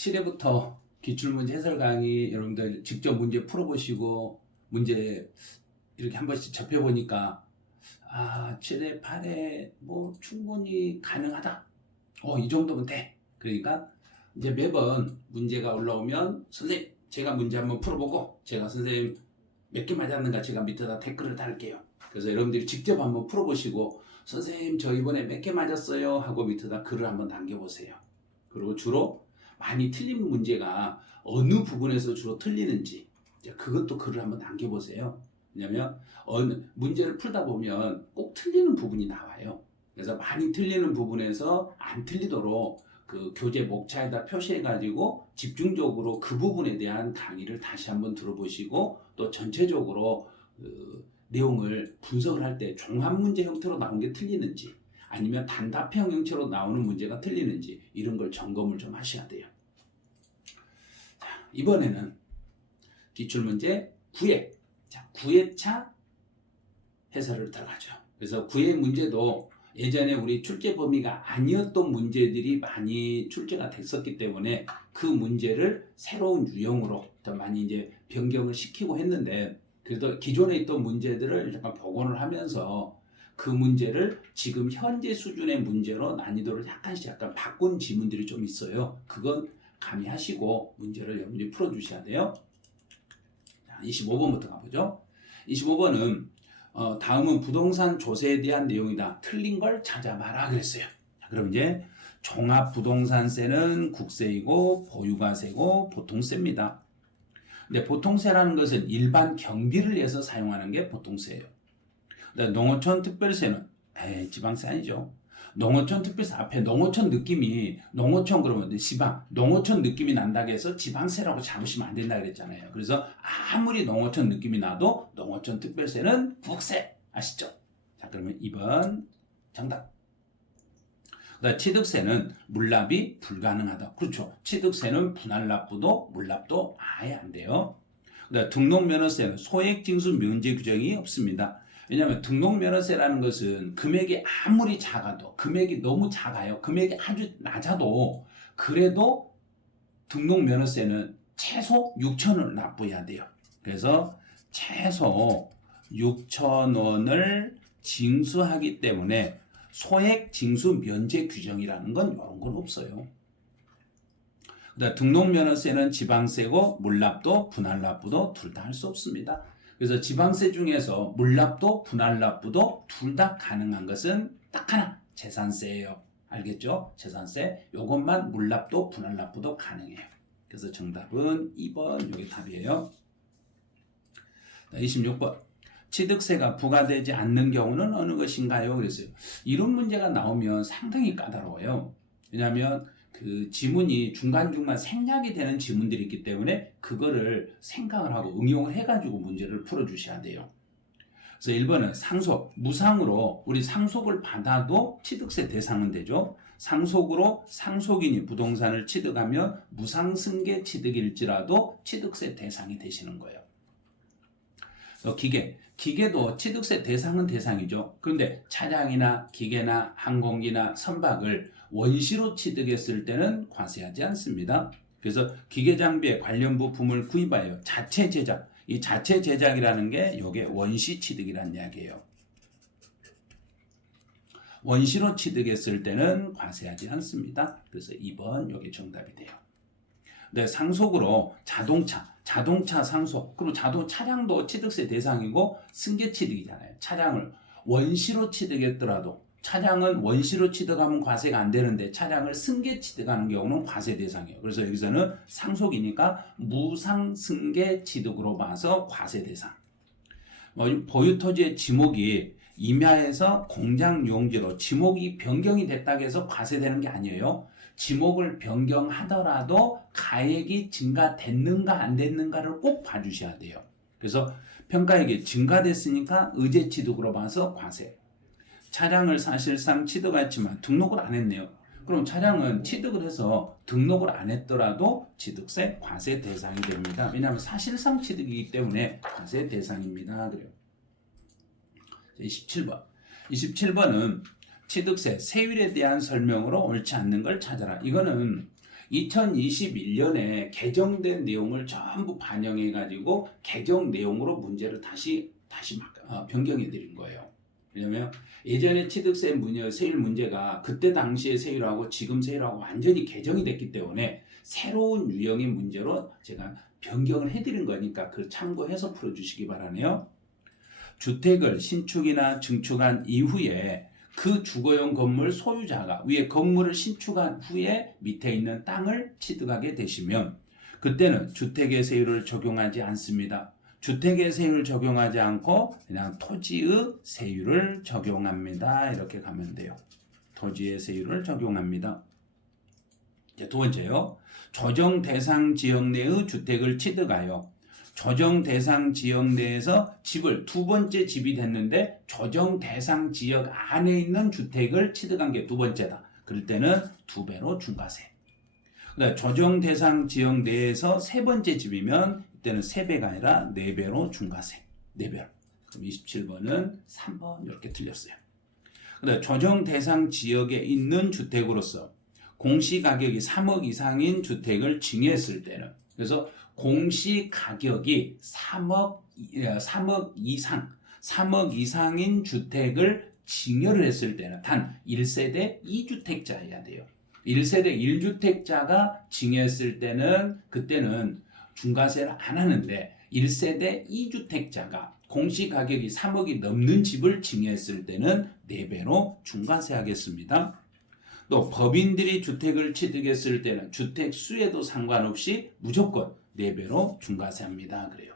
7회부터 기출문제 해설 강의 여러분들 직접 문제 풀어보시고 문제 이렇게 한 번씩 접해보니까 7회, 8회 뭐 충분히 가능하다. 이 정도면 돼. 그러니까 이제 매번 문제가 올라오면 선생님 제가 문제 한번 풀어보고 제가 선생님 몇 개 맞았는가 제가 밑에다 댓글을 달게요. 그래서 여러분들이 직접 한번 풀어보시고 선생님 저 이번에 몇 개 맞았어요 하고 밑에다 글을 한번 남겨보세요. 그리고 주로 많이 틀린 문제가 어느 부분에서 주로 틀리는지 그것도 글을 한번 남겨보세요. 왜냐면 문제를 풀다 보면 꼭 틀리는 부분이 나와요. 그래서 많이 틀리는 부분에서 안 틀리도록 그 교재 목차에다 표시해가지고 집중적으로 그 부분에 대한 강의를 다시 한번 들어보시고 또 전체적으로 내용을 분석을 할 때 종합 문제 형태로 나온 게 틀리는지 아니면 단답형 형태로 나오는 문제가 틀리는지 이런 걸 점검을 좀 하셔야 돼요. 자, 이번에는 기출문제 9회 9회차 해설을 들어가죠. 그래서 9회 문제도 예전에 우리 출제 범위가 아니었던 문제들이 많이 출제가 됐었기 때문에 그 문제를 새로운 유형으로 더 많이 이제 변경을 시키고 했는데 그래도 기존에 있던 문제들을 잠깐 복원을 하면서 그 문제를 지금 현재 수준의 문제로 난이도를 약간 바꾼 지문들이 좀 있어요. 그건 가미하시고 문제를 여러분들이 풀어주셔야 돼요. 자, 25번부터 가보죠. 25번은 다음은 부동산 조세에 대한 내용이다. 틀린 걸 찾아봐라 그랬어요. 자, 그럼 이제 종합부동산세는 국세이고 보유가세고 보통세입니다. 근데 보통세라는 것은 일반 경비를 위해서 사용하는 게 보통세예요. 농어촌 특별세는 지방세 아니죠. 농어촌 특별세 앞에 농어촌 느낌이 농어촌 그러면 지방 농어촌 느낌이 난다고 해서 지방세라고 잡으시면 안 된다 그랬잖아요. 그래서 아무리 농어촌 느낌이 나도 농어촌 특별세는 국세 아시죠? 자 그러면 2번 정답. 취득세는 물납이 불가능하다. 그렇죠. 취득세는 분할납부도 물납도 아예 안 돼요. 등록면허세는 소액징수 면제 규정이 없습니다. 왜냐하면 등록면허세라는 것은 금액이 아무리 작아도 금액이 너무 작아요. 금액이 아주 낮아도 그래도 등록면허세는 최소 6,000원을 납부해야 돼요. 그래서 최소 6,000원을 징수하기 때문에 소액 징수 면제 규정이라는 건 이런 건 없어요. 등록면허세는 지방세고 물납도 분할납부도 둘 다 할 수 없습니다. 그래서 지방세 중에서 물납도 분할납부도 둘 다 가능한 것은 딱 하나 재산세예요. 알겠죠? 재산세 요것만 물납도 분할납부도 가능해요. 그래서 정답은 2번 이게 답이에요. 26번 취득세가 부과되지 않는 경우는 어느 것인가요? 그랬어요. 이런 문제가 나오면 상당히 까다로워요. 왜냐하면 그 지문이 중간중간 생략이 되는 지문들이 있기 때문에 그거를 생각을 하고 응용을 해가지고 문제를 풀어주셔야 돼요. 그래서 1번은 상속, 무상으로 우리 상속을 받아도 취득세 대상은 되죠. 상속으로 상속인이 부동산을 취득하면 무상승계 취득일지라도 취득세 대상이 되시는 거예요. 기계도 취득세 대상은 대상이죠. 그런데 차량이나 기계나 항공기나 선박을 원시로 취득했을 때는 과세하지 않습니다. 그래서 기계장비에 관련 부품을 구입하여 자체 제작, 이 자체 제작이라는 게 이게 원시 취득이라는 이야기예요. 원시로 취득했을 때는 과세하지 않습니다. 그래서 2번 이게 정답이 돼요. 네, 상속으로 자동차 상속, 그리고 차량도 취득세 대상이고 승계 취득이잖아요. 차량을 원시로 취득했더라도 차량은 원시로 취득하면 과세가 안 되는데 차량을 승계 취득하는 경우는 과세 대상이에요. 그래서 여기서는 상속이니까 무상승계 취득으로 봐서 과세 대상. 보유토지의 지목이 임야에서 공장 용지로 지목이 변경이 됐다고 해서 과세되는 게 아니에요. 지목을 변경하더라도 가액이 증가됐는가 안 됐는가를 꼭 봐주셔야 돼요. 그래서 평가액이 증가됐으니까 의제 취득으로 봐서 과세. 차량을 사실상 취득했지만 등록을 안 했네요. 그럼 차량은 취득을 해서 등록을 안 했더라도 취득세 과세 대상이 됩니다. 왜냐하면 사실상 취득이기 때문에 과세 대상입니다. 그래요. 27번. 27번은 취득세 세율에 대한 설명으로 옳지 않는 걸 찾아라. 이거는 2021년에 개정된 내용을 전부 반영해 가지고 개정 내용으로 문제를 다시 변경해 드린 거예요. 왜냐면 예전에 취득세 세율 문제가 그때 당시의 세율하고 지금 세율하고 완전히 개정이 됐기 때문에 새로운 유형의 문제로 제가 변경을 해드린 거니까 그 참고해서 풀어주시기 바라네요. 주택을 신축이나 증축한 이후에 그 주거용 건물 소유자가 위에 건물을 신축한 후에 밑에 있는 땅을 취득하게 되시면 그때는 주택의 세율을 적용하지 않습니다. 주택의 세율을 적용하지 않고 그냥 토지의 세율을 적용합니다. 이렇게 가면 돼요. 토지의 세율을 적용합니다. 이제 두 번째요. 조정 대상 지역 내의 주택을 취득하여 조정 대상 지역 내에서 집을 두 번째 집이 됐는데 조정 대상 지역 안에 있는 주택을 취득한 게 두 번째다. 그럴 때는 2배로 중과세. 조정 대상 지역 내에서 세 번째 집이면 이때는 3배가 아니라 4배로 중과세. 4배. 그럼 27번은 3번 이렇게 틀렸어요. 조정 대상 지역에 있는 주택으로서 공시가격이 3억 이상인 주택을 증여했을 때는 그래서 공시가격이 3억 이상인 주택을 증여를 했을 때는 단 1세대 2주택자여야 돼요. 1세대 1주택자가 증여했을 때는 그때는 중과세를 안 하는데 1세대 2주택자가 공시가격이 3억이 넘는 집을 증여했을 때는 4배로 중과세 하겠습니다. 또 법인들이 주택을 취득했을 때는 주택 수에도 상관없이 무조건 4배로 중과세합니다. 그래요.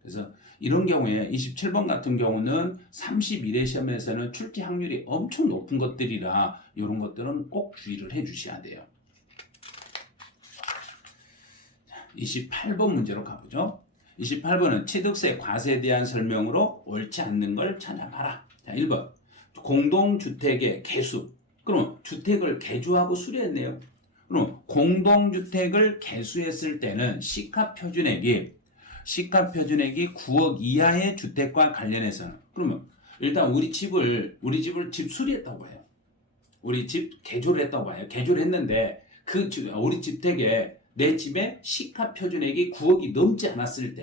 그래서 이런 경우에 27번 같은 경우는 31회 시험에서는 출제 확률이 엄청 높은 것들이라 이런 것들은 꼭 주의를 해 주셔야 돼요. 28번 문제로 가보죠. 28번은 취득세 과세에 대한 설명으로 옳지 않는 걸 찾아봐라. 자, 1번 공동주택의 개수. 그럼 주택을 개조하고 수리했네요. 그럼 공동주택을 개수했을 때는 시가표준액이 9억 이하의 주택과 관련해서는 그러면 일단 우리 집을 집 수리했다고 해요. 우리 집 개조를 했다고 봐요. 개조를 했는데 우리 주택에 내 집의 시가표준액이 9억이 넘지 않았을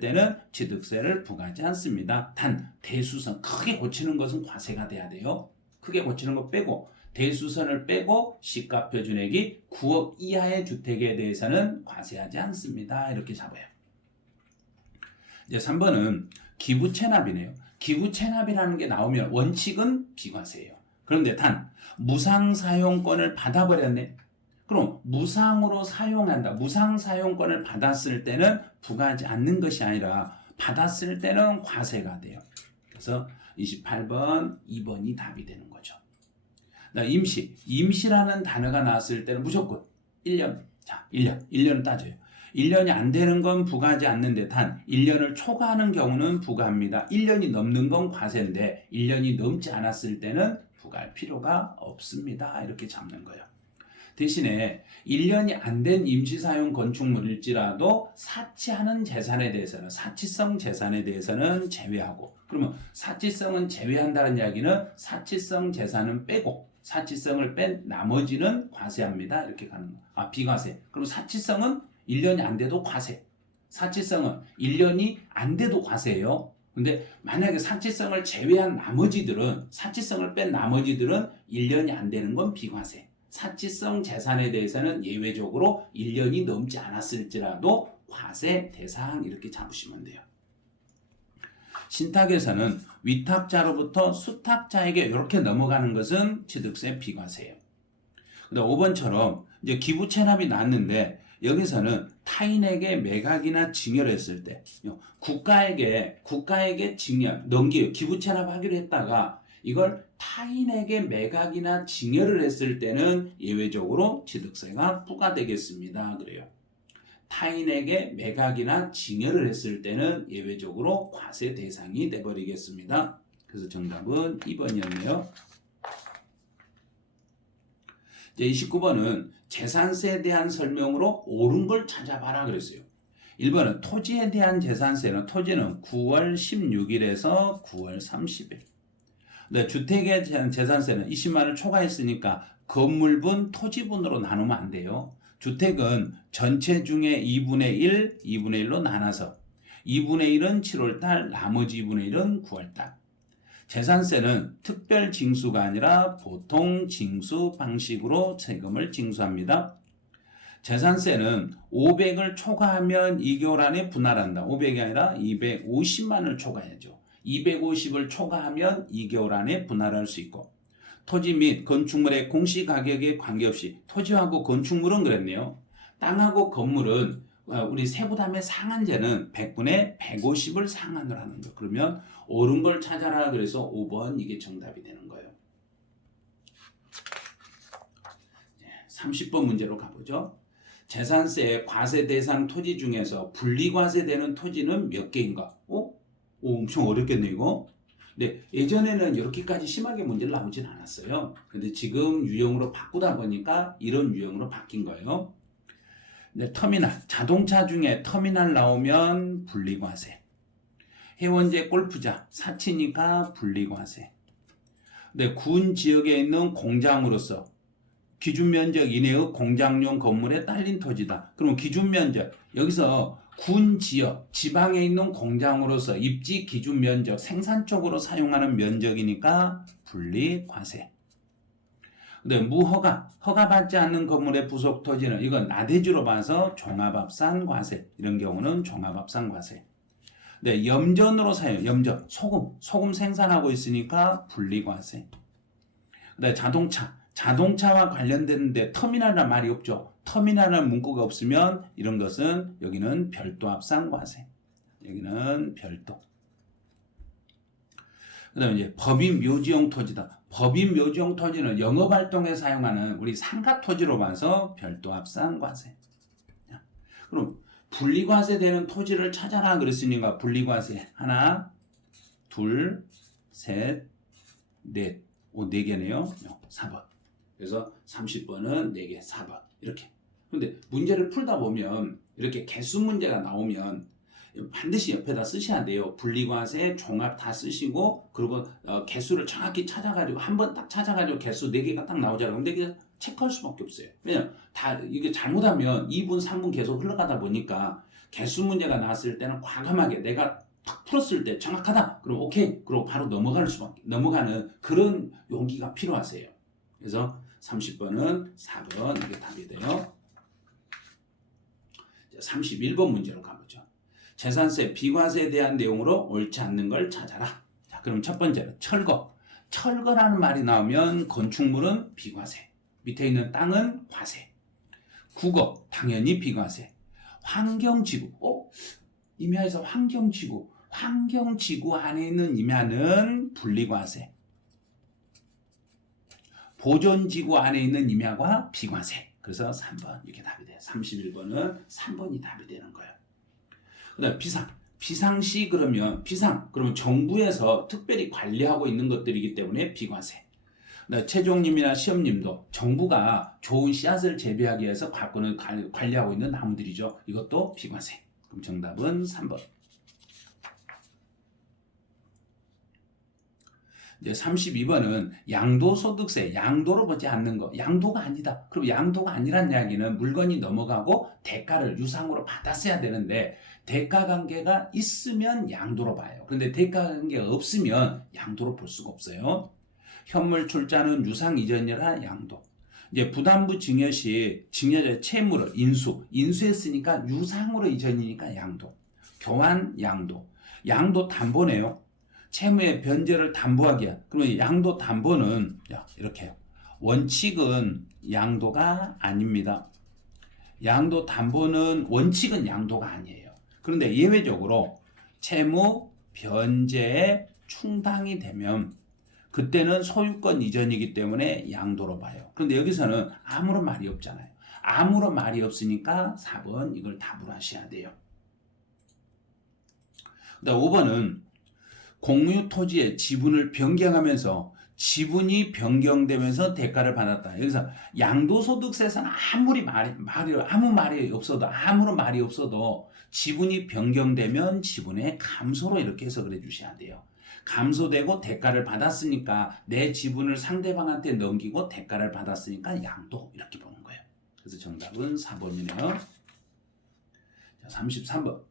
때는 취득세를 부과하지 않습니다. 단 대수선 크게 고치는 것은 과세가 돼야 돼요. 크게 고치는 거 빼고 대수선을 빼고 시가표준액이 9억 이하의 주택에 대해서는 과세하지 않습니다. 이렇게 잡아요. 이제 3번은 기부채납이네요. 기부채납이라는 게 나오면 원칙은 비과세예요. 그런데 단 무상사용권을 받아버렸네. 그럼 무상으로 사용한다. 무상사용권을 받았을 때는 부과하지 않는 것이 아니라 받았을 때는 과세가 돼요. 그래서 28번, 2번이 답이 되는 거죠. 임시라는 단어가 나왔을 때는 무조건 1년. 자, 1년을 따져요. 1년이 안 되는 건 부과하지 않는데 단 1년을 초과하는 경우는 부과합니다. 1년이 넘는 건 과세인데 1년이 넘지 않았을 때는 부과할 필요가 없습니다. 이렇게 잡는 거예요. 대신에 1년이 안 된 임시사용 건축물일지라도 사치하는 재산에 대해서는 사치성 재산에 대해서는 제외하고 그러면 사치성은 제외한다는 이야기는 사치성 재산은 빼고 사치성을 뺀 나머지는 과세합니다. 이렇게 가는 거. 비과세. 그럼 사치성은 1년이 안 돼도 과세. 사치성은 1년이 안 돼도 과세예요. 근데 만약에 사치성을 제외한 나머지들은 사치성을 뺀 나머지들은 1년이 안 되는 건 비과세. 사치성 재산에 대해서는 예외적으로 1년이 넘지 않았을지라도 과세 대상 이렇게 잡으시면 돼요. 신탁에서는 위탁자로부터 수탁자에게 이렇게 넘어가는 것은 취득세 비과세예요. 그다음 5번처럼 이제 기부 체납이 났는데 여기서는 타인에게 매각이나 증여를 했을 때 국가에게 증여 넘겨요. 기부 체납하기로 했다가 이걸 타인에게 매각이나 증여를 했을 때는 예외적으로 취득세가 부과되겠습니다. 그래요. 타인에게 매각이나 증여를 했을 때는 예외적으로 과세 대상이 돼버리겠습니다. 그래서 정답은 2번이었네요. 이제 29번은 재산세에 대한 설명으로 옳은 걸 찾아봐라 그랬어요. 1번은 토지에 대한 재산세는 토지는 9월 16일에서 9월 30일. 네, 주택에 대한 재산세는 20만 원 초과했으니까 건물분, 토지분으로 나누면 안 돼요. 주택은 전체 중에 2분의 1, 2분의 1로 나눠서 2분의 1은 7월달, 나머지 2분의 1은 9월달. 재산세는 특별 징수가 아니라 보통 징수 방식으로 세금을 징수합니다. 재산세는 500을 초과하면 2개월 안에 분할한다. 500이 아니라 250만을 초과해야죠. 250을 초과하면 2개월 안에 분할할 수 있고, 토지 및 건축물의 공시가격에 관계없이, 토지하고 건축물은 그랬네요. 땅하고 건물은 우리 세부담의 상한제는 100분의 150을 상한으로 하는 거예요. 그러면 옳은 걸 찾아라. 그래서 5번 이게 정답이 되는 거예요. 30번 문제로 가보죠. 재산세 과세 대상 토지 중에서 분리과세되는 토지는 몇 개인가? 엄청 어렵겠네 이거. 근데 예전에는 이렇게까지 심하게 문제를 나오진 않았어요. 근데 지금 유형으로 바꾸다 보니까 이런 유형으로 바뀐 거예요. 이제 터미널, 자동차 중에 터미널 나오면 분리과세. 해원제 골프장, 사치니까 분리과세. 근데 군 지역에 있는 공장으로서 기준 면적 이내의 공장용 건물에 딸린 토지다. 그럼 기준 면적, 여기서 군 지역, 지방에 있는 공장으로서 입지 기준 면적, 생산 쪽으로 사용하는 면적이니까 분리과세. 근데 무허가, 허가받지 않는 건물의 부속 토지는 이건 나대주로 봐서 종합합산과세. 이런 경우는 종합합산과세. 네, 염전으로 사용, 염전, 소금 생산하고 있으니까 분리과세. 그다음에 자동차와 관련되는데 터미널이란 말이 없죠. 터미널이라는 문구가 없으면 이런 것은 여기는 별도 합산과세. 여기는 별도. 그다음에 이제 법인 묘지용 토지다. 법인 묘지용 토지는 영업활동에 사용하는 우리 상가 토지로 봐서 별도 합산과세. 그럼 분리과세 되는 토지를 찾아라 그랬으니까 분리과세 하나, 둘, 셋, 넷. 네 개네요. 4번. 그래서 30번은 4개, 4번. 이렇게. 근데 문제를 풀다 보면 이렇게 개수 문제가 나오면 반드시 옆에다 쓰셔야 돼요. 분리과세, 종합 다 쓰시고, 그리고 개수를 정확히 찾아가지고, 한 번 딱 찾아가지고 개수 4개가 딱 나오잖아요. 근데 이게 체크할 수밖에 없어요. 왜냐면 다 이게 잘못하면 2분, 3분 계속 흘러가다 보니까 개수 문제가 나왔을 때는 과감하게 내가 탁 풀었을 때 정확하다. 그럼 오케이. 그리고 바로 넘어가는 그런 용기가 필요하세요. 그래서 30번은 4번 이게 답이 돼요. 31번 문제로 가보죠. 재산세 비과세에 대한 내용으로 옳지 않는 걸 찾아라. 자, 그럼 첫 번째로 철거. 철거라는 말이 나오면 건축물은 비과세. 밑에 있는 땅은 과세. 국어 당연히 비과세. 환경지구. 임야에서 환경지구. 환경지구 안에 있는 임야는 분리과세. 보존지구 안에 있는 임야가 비과세. 그래서 3번 이렇게 답이 돼요. 31번은 3번이 답이 되는 거예요. 그 다음에 비상시 그러면 정부에서 특별히 관리하고 있는 것들이기 때문에 비과세. 최종님이나 시험님도 정부가 좋은 씨앗을 재배하기 위해서 관리하고 있는 나무들이죠. 이것도 비과세. 그럼 정답은 3번. 이제 32번은 양도소득세, 양도로 보지 않는 거. 양도가 아니다. 그럼 양도가 아니란 이야기는 물건이 넘어가고 대가를 유상으로 받았어야 되는데 대가 관계가 있으면 양도로 봐요. 그런데 대가 관계가 없으면 양도로 볼 수가 없어요. 현물 출자는 유상 이전이라 양도. 이제 부담부 증여 시 증여자 채무를 인수했으니까 유상으로 이전이니까 양도. 교환 양도. 양도 담보네요. 채무의 변제를 담보하기 위한. 그러면 양도 담보는 이렇게 해요. 원칙은 양도가 아닙니다. 양도 담보는 원칙은 양도가 아니에요. 그런데 예외적으로 채무 변제에 충당이 되면 그때는 소유권 이전이기 때문에 양도로 봐요. 그런데 여기서는 아무런 말이 없잖아요. 아무런 말이 없으니까 4번 이걸 답으로 하셔야 돼요. 그다음 5번은 공유 토지의 지분을 변경하면서 지분이 변경되면서 대가를 받았다. 여기서 양도소득세에서는 아무 말이 없어도 아무런 말이 없어도 지분이 변경되면 지분의 감소로 이렇게 해석을 해주셔야 돼요. 감소되고 대가를 받았으니까 내 지분을 상대방한테 넘기고 대가를 받았으니까 양도 이렇게 보는 거예요. 그래서 정답은 4번이네요. 자, 33번.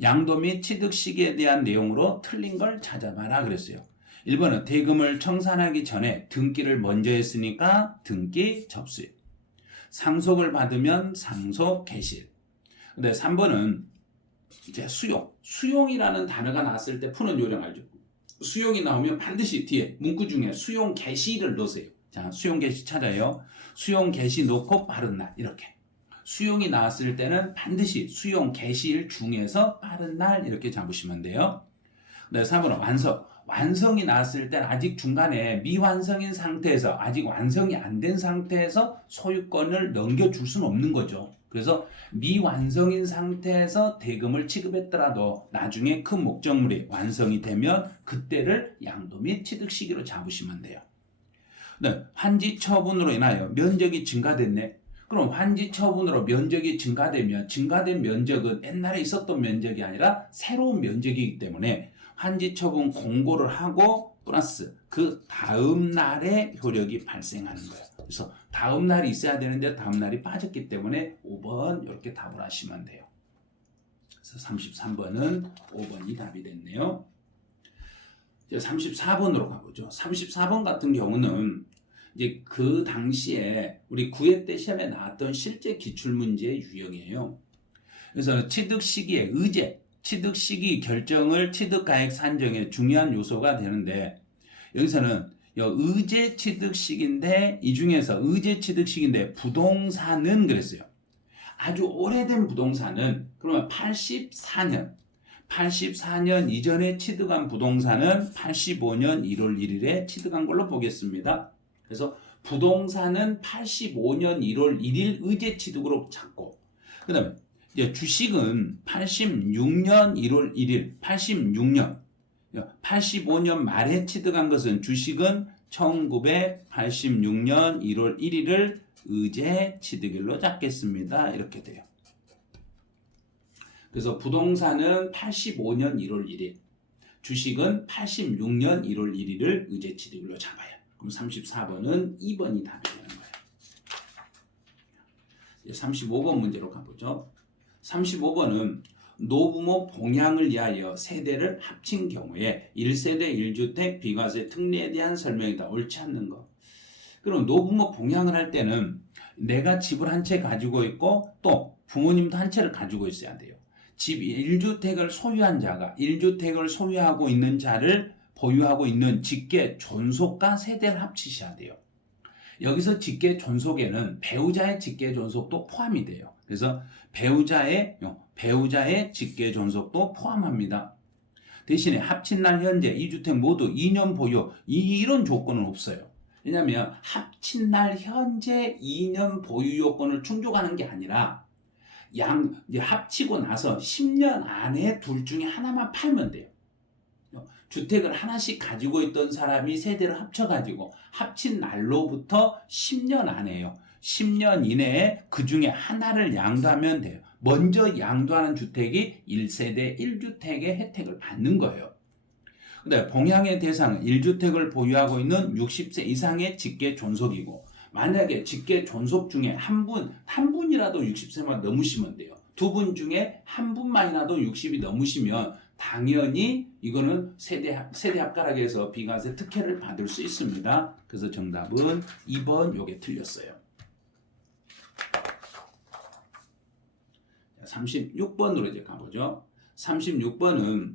양도 및 취득 시기에 대한 내용으로 틀린 걸 찾아봐라 그랬어요. 1번은 대금을 청산하기 전에 등기를 먼저 했으니까 등기 접수입. 상속을 받으면 상속 개시일. 근데 3번은 이제 수용이라는 단어가 나왔을 때 푸는 요령 알죠? 수용이 나오면 반드시 뒤에 문구 중에 수용 개시를 넣으세요. 자, 수용 개시 찾아요. 수용 개시 넣고 빠른 날 이렇게. 수용이 나왔을 때는 반드시 수용 개시일 중에서 빠른 날 이렇게 잡으시면 돼요. 네, 3번은 완성. 완성이 나왔을 때는 아직 중간에 미완성인 상태에서 아직 완성이 안 된 상태에서 소유권을 넘겨줄 수는 없는 거죠. 그래서 미완성인 상태에서 대금을 취급했더라도 나중에 그 목적물이 완성이 되면 그때를 양도 및 취득 시기로 잡으시면 돼요. 네, 환지 처분으로 인하여 면적이 증가됐네. 그럼 환지 처분으로 면적이 증가되면 증가된 면적은 옛날에 있었던 면적이 아니라 새로운 면적이기 때문에 환지 처분 공고를 하고 플러스 그 다음 날에 효력이 발생하는 거예요. 그래서 다음 날이 있어야 되는데 다음 날이 빠졌기 때문에 5번 이렇게 답을 하시면 돼요. 그래서 33번은 5번이 답이 됐네요. 이제 34번으로 가보죠. 34번 같은 경우는 이제 그 당시에 우리 9회 때 시험에 나왔던 실제 기출문제의 유형이에요. 그래서 취득 시기의 의제, 취득 시기 결정을 취득가액 산정의 중요한 요소가 되는데 여기서는 의제 취득 시기인데 이 중에서 의제 취득 시기인데 부동산은 그랬어요. 아주 오래된 부동산은 그러면 84년 이전에 취득한 부동산은 85년 1월 1일에 취득한 걸로 보겠습니다. 그래서 부동산은 85년 1월 1일 의제 취득으로 찾고 그 다음에 주식은 86년 1월 1일 85년 말에 취득한 것은 주식은 1986년 1월 1일을 의제 취득일로 잡겠습니다. 이렇게 돼요. 그래서 부동산은 85년 1월 1일, 주식은 86년 1월 1일을 의제 취득일로 잡아요. 그럼 34번은 2번이 답이 되는 거예요. 35번 문제로 가보죠. 35번은 노부모 봉양을 위하여 세대를 합친 경우에 1세대 1주택 비과세 특례에 대한 설명이다. 옳지 않는 거. 그럼 노부모 봉양을 할 때는 내가 집을 한 채 가지고 있고 또 부모님도 한 채를 가지고 있어야 돼요. 집 1주택을 소유한 자가 1주택을 소유하고 있는 자를 보유하고 있는 직계 존속과 세대를 합치셔야 돼요. 여기서 직계 존속에는 배우자의 직계 존속도 포함이 돼요. 그래서 배우자의 직계 존속도 포함합니다. 대신에 합친 날 현재 2주택 모두 2년 보유 이런 조건은 없어요. 왜냐하면 합친 날 현재 2년 보유 요건을 충족하는 게 아니라 이제 합치고 나서 10년 안에 둘 중에 하나만 팔면 돼요. 주택을 하나씩 가지고 있던 사람이 세대를 합쳐가지고 합친 날로부터 10년 안에요. 10년 이내에 그 중에 하나를 양도하면 돼요. 먼저 양도하는 주택이 1세대 1주택의 혜택을 받는 거예요. 근데 봉양의 대상은 1주택을 보유하고 있는 60세 이상의 직계 존속이고 만약에 직계 존속 중에 한 분이라도 60세만 넘으시면 돼요. 두 분 중에 한 분만이라도 60이 넘으시면 당연히 이거는 세대 합가락에서 비과세 특혜를 받을 수 있습니다. 그래서 정답은 2번 요게 틀렸어요. 36번으로 이제 가보죠. 36번은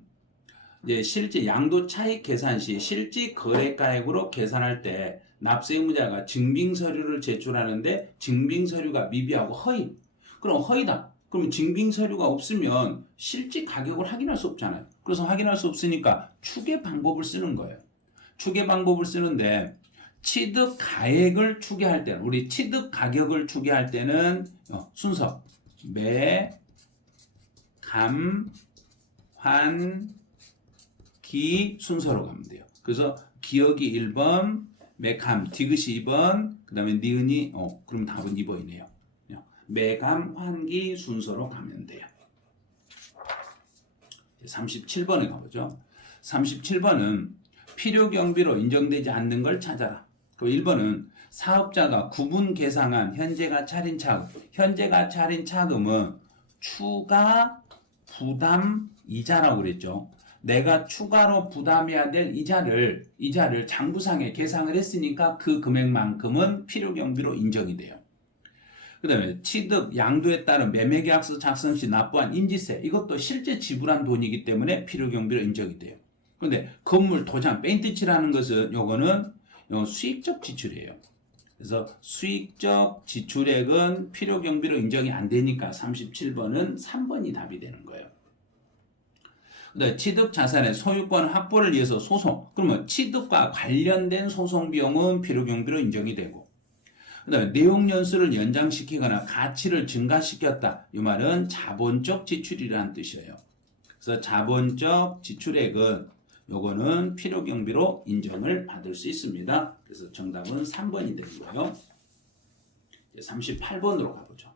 이제 실제 양도 차익 계산 시 실질 거래가액으로 계산할 때 납세 의무자가 증빙 서류를 제출하는데 증빙 서류가 미비하고 허위. 그럼 허위다. 그럼 증빙 서류가 없으면 실질 가격을 확인할 수 없잖아요. 그래서 확인할 수 없으니까 추계 방법을 쓰는 거예요. 추계 방법을 쓰는데 취득 가액을 추계할 때는 우리 취득 가격을 추계할 때는 순서 매, 감, 환, 기 순서로 가면 돼요. 그래서 기억이 1번, 매감, 디귿이 2번, 그 다음에 니은이 그럼 답은 2번이네요. 매감, 환기 순서로 가면 돼요. 37번에 가보죠. 37번은 필요 경비로 인정되지 않는 걸 찾아라. 그 1번은 사업자가 구분 계상한 현재가 차린 차금. 현재가 차린 차금은 추가 부담 이자라고 그랬죠. 내가 추가로 부담해야 될 이자를 장부상에 계상을 했으니까 그 금액만큼은 필요 경비로 인정이 돼요. 그 다음에 취득, 양도에 따른 매매계약서 작성 시 납부한 인지세, 이것도 실제 지불한 돈이기 때문에 필요 경비로 인정이 돼요. 그런데 건물, 도장, 페인트 칠하는 것은 요거는 수익적 지출이에요. 그래서 수익적 지출액은 필요 경비로 인정이 안 되니까 37번은 3번이 답이 되는 거예요. 그다음에 취득 자산의 소유권 확보를 위해서 소송. 그러면 취득과 관련된 소송 비용은 필요 경비로 인정이 되고, 그다음에 내용 연수를 연장시키거나 가치를 증가시켰다. 이 말은 자본적 지출이라는 뜻이에요. 그래서 자본적 지출액은 요거는 필요 경비로 인정을 받을 수 있습니다. 그래서 정답은 3번이 되는 거예요. 38번으로 가보죠.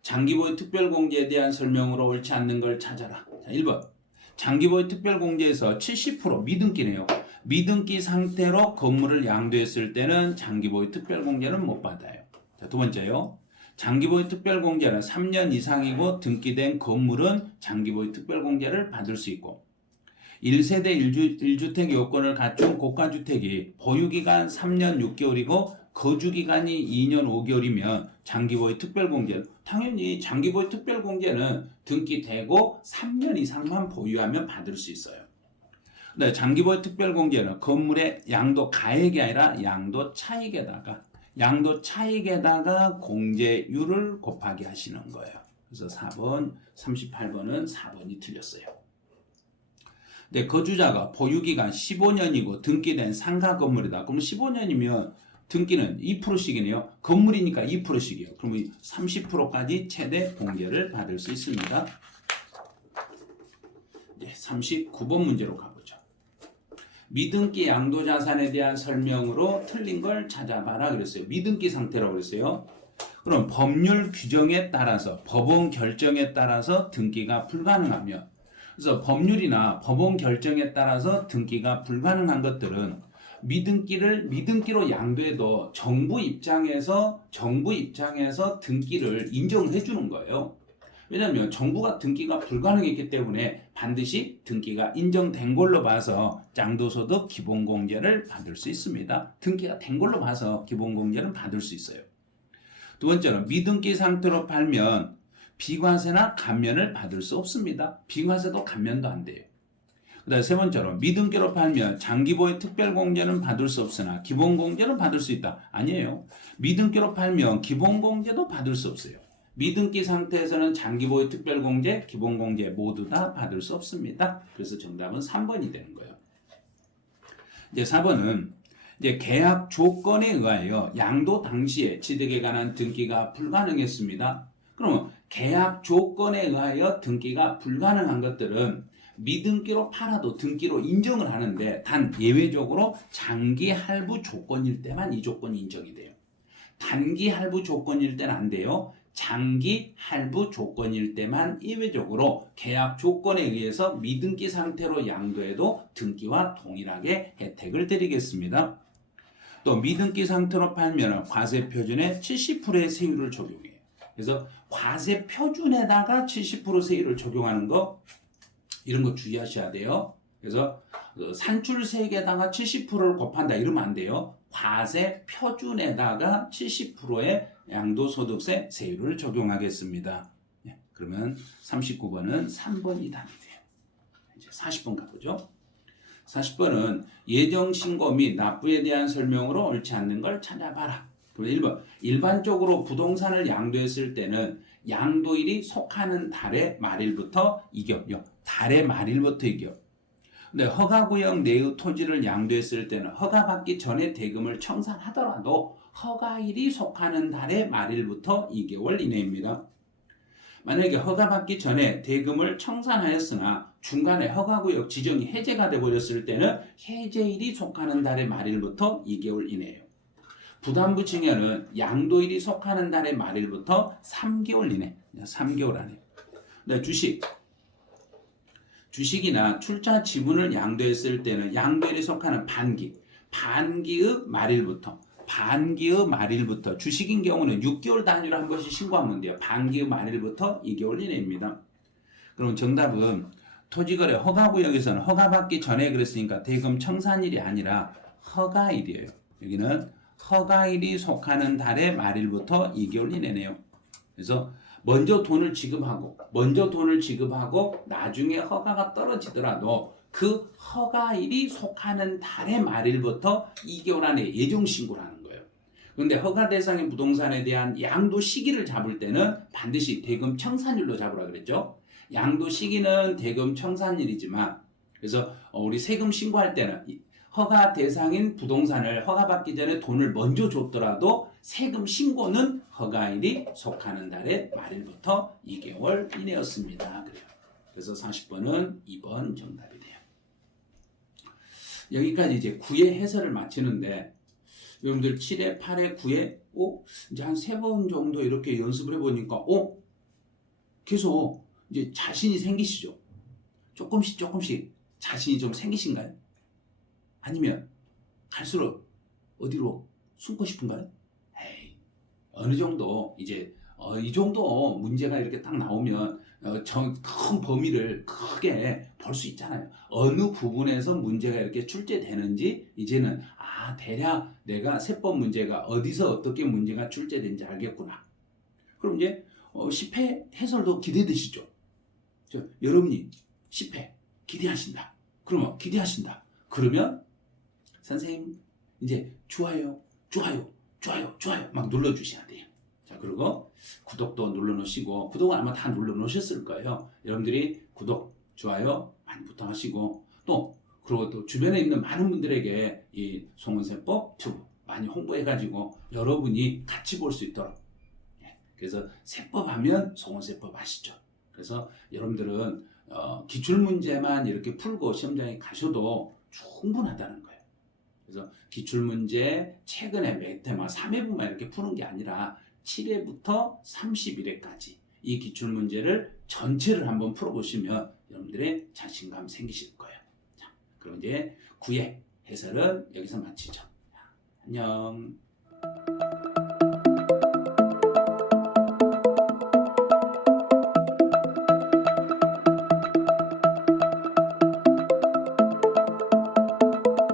장기보유 특별공제에 대한 설명으로 옳지 않는 걸 찾아라. 자, 1번. 장기보유 특별공제에서 70% 미등기네요. 미등기 상태로 건물을 양도했을 때는 장기보유 특별공제는 못 받아요. 자, 두 번째요. 장기보유 특별공제는 3년 이상이고 등기된 건물은 장기보유 특별공제를 받을 수 있고, 1세대 1주택 요건을 갖춘 고가주택이 보유기간 3년 6개월이고 거주기간이 2년 5개월이면 장기보유 특별공제는, 당연히 장기보유 특별공제는 등기되고 3년 이상만 보유하면 받을 수 있어요. 네, 장기보유 특별공제는 건물의 양도 가액이 아니라 양도 차익에다가 공제율을 곱하기 하시는 거예요. 그래서 4번, 38번은 4번이 틀렸어요. 네, 거주자가 보유기간 15년이고 등기된 상가 건물이다. 그럼 15년이면 등기는 2%씩이네요. 건물이니까 2%씩이에요. 그러면 30%까지 최대 공제를 받을 수 있습니다. 네, 39번 문제로 가보죠. 미등기 양도자산에 대한 설명으로 틀린 걸 찾아봐라 그랬어요. 미등기 상태라고 그랬어요. 그럼 법률 규정에 따라서, 법원 결정에 따라서 등기가 불가능하면, 그래서 법률이나 법원 결정에 따라서 등기가 불가능한 것들은 미등기로 양도해도 정부 입장에서 등기를 인정을 해주는 거예요. 왜냐하면 정부가 등기가 불가능했기 때문에 반드시 등기가 인정된 걸로 봐서 양도소득 기본공제를 받을 수 있습니다. 등기가 된 걸로 봐서 기본공제는 받을 수 있어요. 두 번째는 미등기 상태로 팔면 비과세나 감면을 받을 수 없습니다. 비과세도 감면도 안 돼요. 그 다음에 세 번째로 미등기로 팔면 장기보유 특별공제는 받을 수 없으나 기본공제는 받을 수 있다. 아니에요. 미등기로 팔면 기본공제도 받을 수 없어요. 미등기 상태에서는 장기보유 특별공제, 기본공제 모두 다 받을 수 없습니다. 그래서 정답은 3번이 되는 거예요. 이제 4번은 이제 계약 조건에 의하여 양도 당시에 취득에 관한 등기가 불가능했습니다. 그러면 계약 조건에 의하여 등기가 불가능한 것들은 미등기로 팔아도 등기로 인정을 하는데, 단 예외적으로 장기 할부 조건일 때만 이 조건이 인정이 돼요. 단기 할부 조건일 때는 안 돼요. 장기 할부 조건일 때만 예외적으로 계약 조건에 의해서 미등기 상태로 양도해도 등기와 동일하게 혜택을 드리겠습니다. 또 미등기 상태로 팔면 과세 표준에 70%의 세율을 적용해요. 그래서 과세 표준에다가 70% 세율을 적용하는 거, 이런 거 주의하셔야 돼요. 그래서 산출세액에다가 70%를 곱한다 이러면 안 돼요. 과세 표준에다가 70%의 양도소득세 세율을 적용하겠습니다. 네, 그러면 39번은 3번이 답이 돼요. 이제 40번 가보죠. 40번은 예정신고 및 납부에 대한 설명으로 옳지 않는 걸 찾아봐라. 그럼 1번. 일반적으로 부동산을 양도했을 때는 양도일이 속하는 달의 말일부터 2개월. 달의 말일부터 2개월. 근데 허가구역 내의 토지를 양도했을 때는 허가받기 전에 대금을 청산하더라도 허가일이 속하는 달의 말일부터 2개월 이내입니다. 만약에 허가받기 전에 대금을 청산하였으나 중간에 허가구역 지정이 해제가 되어버렸을 때는 해제일이 속하는 달의 말일부터 2개월 이내예요. 부담부 증여는 양도일이 속하는 달의 말일부터 3개월 이내, 3개월 안에. 네, 주식이나 출자 지분을 양도했을 때는 양도일에 속하는 반기의 말일부터 주식인 경우는 6개월 단위로 한 번씩 신고하면 돼요. 반기의 말일부터 2개월 이내입니다. 그럼 정답은 토지거래 허가구역에서는 허가받기 전에 그랬으니까 대금 청산일이 아니라 허가일이에요. 여기는 허가일이 속하는 달의 말일부터 2개월 이내네요. 그래서 먼저 돈을 지급하고 나중에 허가가 떨어지더라도 그 허가일이 속하는 달의 말일부터 2개월 안에 예정 신고를 하는 거예요. 그런데 허가 대상의 부동산에 대한 양도 시기를 잡을 때는 반드시 대금 청산일로 잡으라 그랬죠. 양도 시기는 대금 청산일이지만 그래서 우리 세금 신고할 때는 허가 대상인 부동산을 허가받기 전에 돈을 먼저 줬더라도 세금 신고는 허가일이 속하는 달의 말일부터 2개월 이내였습니다. 그래요. 그래서 40번은 2번 정답이 돼요. 여기까지 이제 9의 해설을 마치는데 여러분들 7회, 8회, 9회 이제 한 3번 정도 이렇게 연습을 해보니까 계속 이제 자신이 생기시죠? 조금씩 자신이 좀 생기신가요? 아니면 갈수록 어디로 숨고 싶은가요? 에이, 어느 정도 이제 이 정도 문제가 이렇게 딱 나오면 큰 범위를 크게 볼 수 있잖아요. 어느 부분에서 문제가 이렇게 출제되는지 이제는 대략 내가 세법 문제가 어디서 어떻게 문제가 출제된지 알겠구나. 그럼 이제 10회 해설도 기대되시죠? 여러분이 10회 기대하신다. 그러면 선생님 이제 좋아요 막 눌러주셔야 돼요. 자, 그리고 구독도 눌러놓으시고 구독은 아마 다 눌러놓으셨을 거예요. 여러분들이 구독, 좋아요 많이 부탁하시고 그리고 또 주변에 있는 많은 분들에게 이 송은세법 튜브 많이 홍보해가지고 여러분이 같이 볼 수 있도록. 그래서 세법하면 송은세법 아시죠? 그래서 여러분들은 기출문제만 이렇게 풀고 시험장에 가셔도 충분하다는 거예요. 그래서 기출문제 최근에 몇 회만 3회분만 이렇게 푸는 게 아니라 7회부터 31회까지 이 기출문제를 전체를 한번 풀어보시면 여러분들의 자신감 생기실 거예요. 자, 그럼 이제 9회 해설은 여기서 마치죠. 안녕.